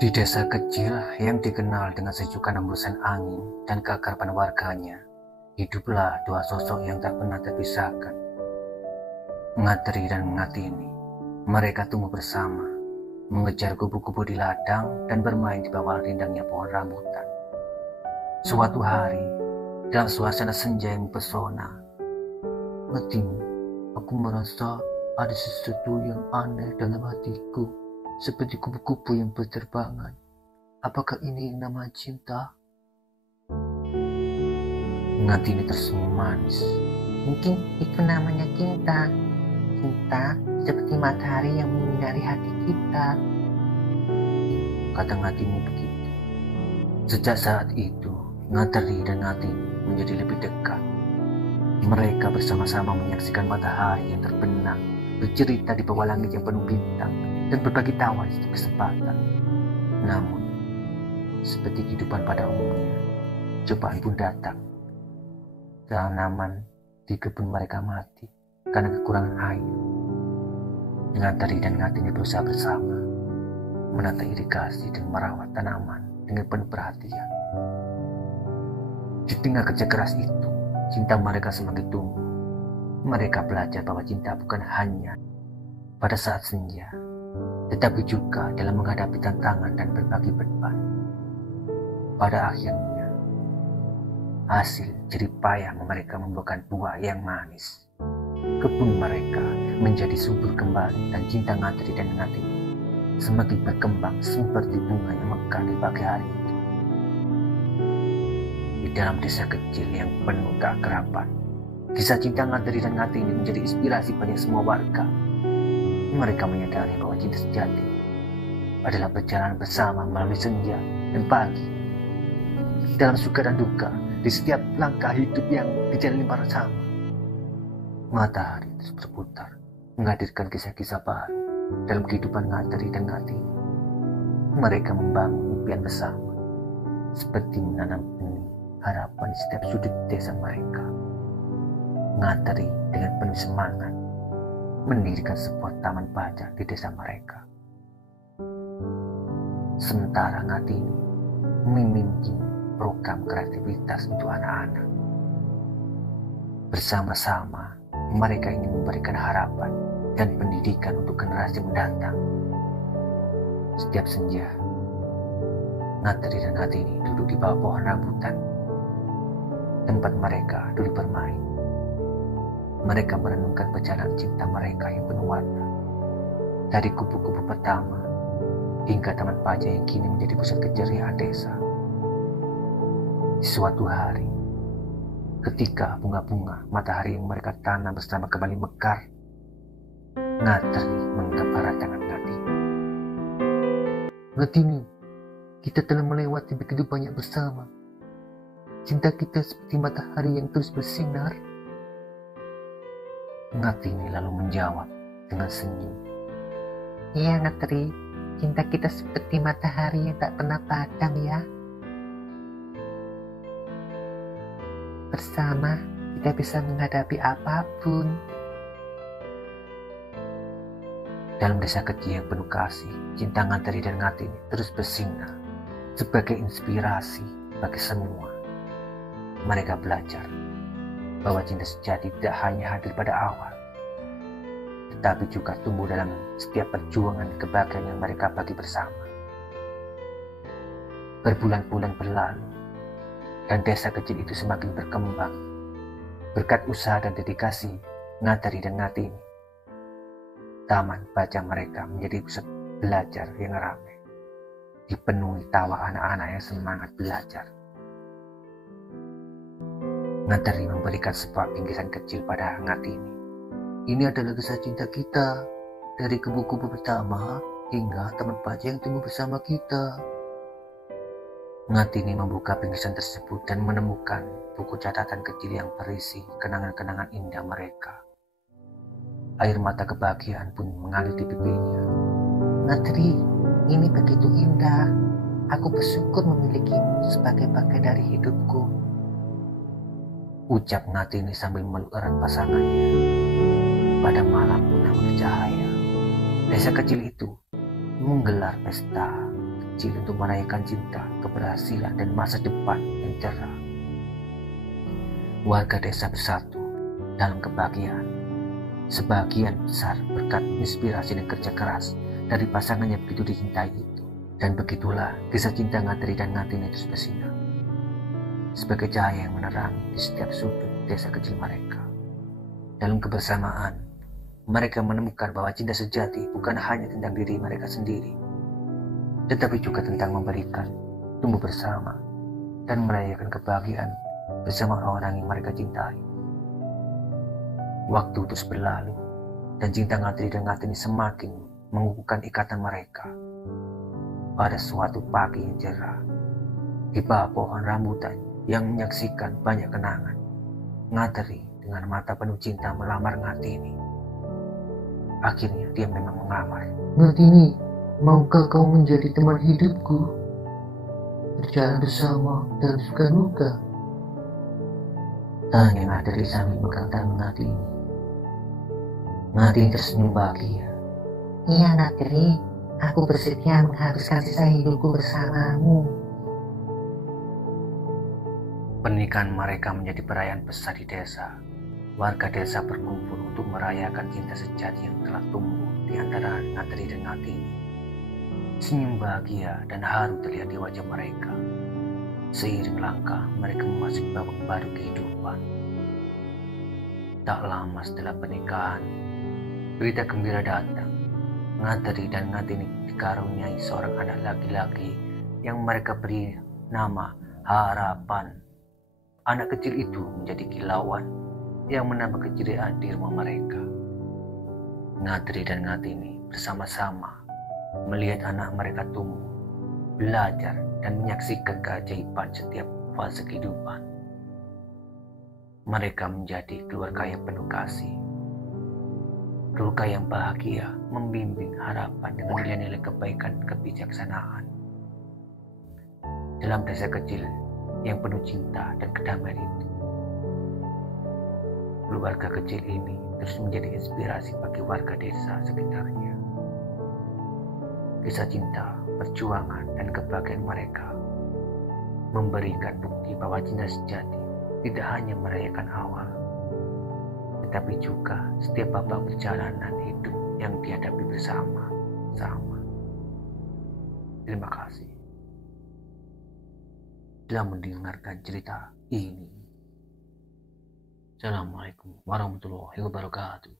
Di desa kecil yang dikenal dengan sejukan hembusan angin dan keakraban warganya, hiduplah dua sosok yang tak pernah terpisahkan. Ngatri dan Ngatini. Mereka tumbuh bersama, mengejar kupu-kupu di ladang dan bermain di bawah rindangnya pohon rambutan. Suatu hari, dalam suasana senja yang mempesona, Ngatini, aku merasa ada sesuatu yang aneh dalam hatiku. Seperti kupu-kupu yang berterbangan. Apakah ini nama cinta? Ngatini tersenyum manis. Mungkin itu namanya cinta. Cinta seperti matahari yang menyinari hati kita. Kata Ngatini begitu. Sejak saat itu, Ngatri dan Ngatini menjadi lebih dekat. Mereka bersama-sama menyaksikan matahari yang terbenam, bercerita di bawah langit yang penuh bintang, dan berbagi tawa di setiap kesempatan. Namun, seperti kehidupan pada umumnya, cobaan pun datang. Tanaman di kebun mereka mati karena kekurangan air. Ngatri dan Ngatini berusaha bersama menata irigasi dan merawat tanaman dengan penuh perhatian. Di tengah kerja keras itu, cinta mereka semakin tumbuh. Mereka belajar bahwa cinta bukan hanya pada saat senja, tetapi juga dalam menghadapi tantangan dan berbagi beban. Pada akhirnya, hasil jerih payah mereka membuahkan buah yang manis. Kebun mereka menjadi subur kembali dan cinta Ngatri dan Ngatini semakin berkembang seperti bunga yang mekar di pagi hari itu. Di dalam desa kecil yang penuh keakraban, kisah cinta Ngatri dan Ngatini menjadi inspirasi bagi semua warga. Mereka menyadari bahwa cinta sejati adalah perjalanan bersama melalui senja dan pagi. Dalam suka dan duka, di setiap langkah hidup yang dijalani bersama. Matahari terus berputar, menghadirkan kisah-kisah baru dalam kehidupan Ngatri dan Ngatini. Mereka membangun impian bersama, seperti menanam benih harapan di setiap sudut desa mereka. Ngatri dengan penuh semangat mendirikan sebuah taman baca di desa mereka. Sementara Ngatini memimpin program kreativitas untuk anak-anak. Bersama-sama, mereka ingin memberikan harapan dan pendidikan untuk generasi mendatang. Setiap senja, Ngatri dan Ngatini duduk di bawah pohon rambutan, tempat mereka dulu bermain. Mereka merenungkan perjalanan cinta mereka yang penuh warna. Dari kupu-kupu pertama hingga taman baca yang kini menjadi pusat keceriaan desa. Di suatu hari, ketika bunga-bunga matahari yang mereka tanam bersama kembali mekar, Ngatri menggenggam tangan Ngatini. Ngatini, kita telah melewati begitu banyak bersama. Cinta kita seperti matahari yang terus bersinar. Ngatini lalu menjawab dengan senyum. Iya Ngatri, cinta kita seperti matahari yang tak pernah padam ya. Bersama kita bisa menghadapi apapun. Dalam desa kecil yang penuh kasih, cinta Ngatri dan Ngatini terus bersinar sebagai inspirasi bagi semua. Mereka belajar bahwa cinta sejati tidak hanya hadir pada awal, tetapi juga tumbuh dalam setiap perjuangan kebahagiaan yang mereka bagi bersama. Berbulan-bulan berlalu, dan desa kecil itu semakin berkembang berkat usaha dan dedikasi Ngatri dan Ngatini. Taman baca mereka menjadi pusat belajar yang ramai, dipenuhi tawa anak-anak yang semangat belajar. Ngatri memberikan sebuah bingkisan kecil pada Ngatini. Ini adalah kisah cinta kita, dari kupu-kupu pertama hingga taman baca yang tumbuh bersama kita. Ngatini membuka bingkisan tersebut dan menemukan buku catatan kecil yang berisi kenangan-kenangan indah mereka. Air mata kebahagiaan pun mengalir di pipinya. Ngatri, ini begitu indah. Aku bersyukur memilikimu sebagai bagian dari hidupku. Ucap Ngatini sambil meluk erat pasangannya. Pada malam purnama bercahaya, desa kecil itu menggelar pesta kecil untuk merayakan cinta, keberhasilan, dan masa depan yang cerah. Warga desa bersatu dalam kebahagiaan. Sebagian besar berkat inspirasi dan kerja keras dari pasangan yang begitu dicintai itu. Dan begitulah kisah cinta Ngatri dan Ngatini terus bersinar sebagai cahaya yang menerangi di setiap sudut desa kecil mereka. Dalam kebersamaan, mereka menemukan bahwa cinta sejati bukan hanya tentang diri mereka sendiri, tetapi juga tentang memberikan, tumbuh bersama, dan merayakan kebahagiaan bersama orang-orang yang mereka cintai. Waktu terus berlalu, dan cinta Ngatri dan Ngatini semakin mengukuhkan ikatan mereka. Pada suatu pagi yang cerah, di bawah pohon rambutan yang menyaksikan banyak kenangan, Ngatri dengan mata penuh cinta melamar Ngatini. Akhirnya dia memang mengamar. Ngatini, maukah kau menjadi teman hidupku? Berjalan bersama dalam suka duka. Tanya Ngatri sambil memegang tangan Ngatini. Ngatini tersenyum bahagia. Iya Ngatri, aku bersedia menghabiskan sisa hidupku bersamamu. Pernikahan mereka menjadi perayaan besar di desa. Warga desa berkumpul untuk merayakan cinta sejati yang telah tumbuh di antara Ngatri dan Ngatini. Senyum bahagia dan haru terlihat di wajah mereka. Seiring langkah, mereka memasuki babak baru kehidupan. Tak lama setelah pernikahan, berita gembira datang. Ngatri dan Ngatini dikaruniai seorang anak laki-laki yang mereka beri nama Harapan. Anak kecil itu menjadi kilauan yang menambah keceriaan di rumah mereka. Ngatri dan Ngatini bersama-sama melihat anak mereka tumbuh, belajar, dan menyaksikan keajaiban setiap fase kehidupan. Mereka menjadi keluarga yang penuh kasih, keluarga yang bahagia, membimbing harapan dengan nilai-nilai kebaikan dan kebijaksanaan. Dalam desa kecil yang penuh cinta dan kedamaian itu, keluarga kecil ini terus menjadi inspirasi bagi warga desa sekitarnya. Kisah cinta, perjuangan, dan kebahagiaan mereka memberikan bukti bahwa cinta sejati tidak hanya merayakan awal, tetapi juga setiap babak perjalanan hidup yang dihadapi bersama-sama. Terima kasih telah mendengarkan cerita ini. Assalamualaikum warahmatullahi wabarakatuh.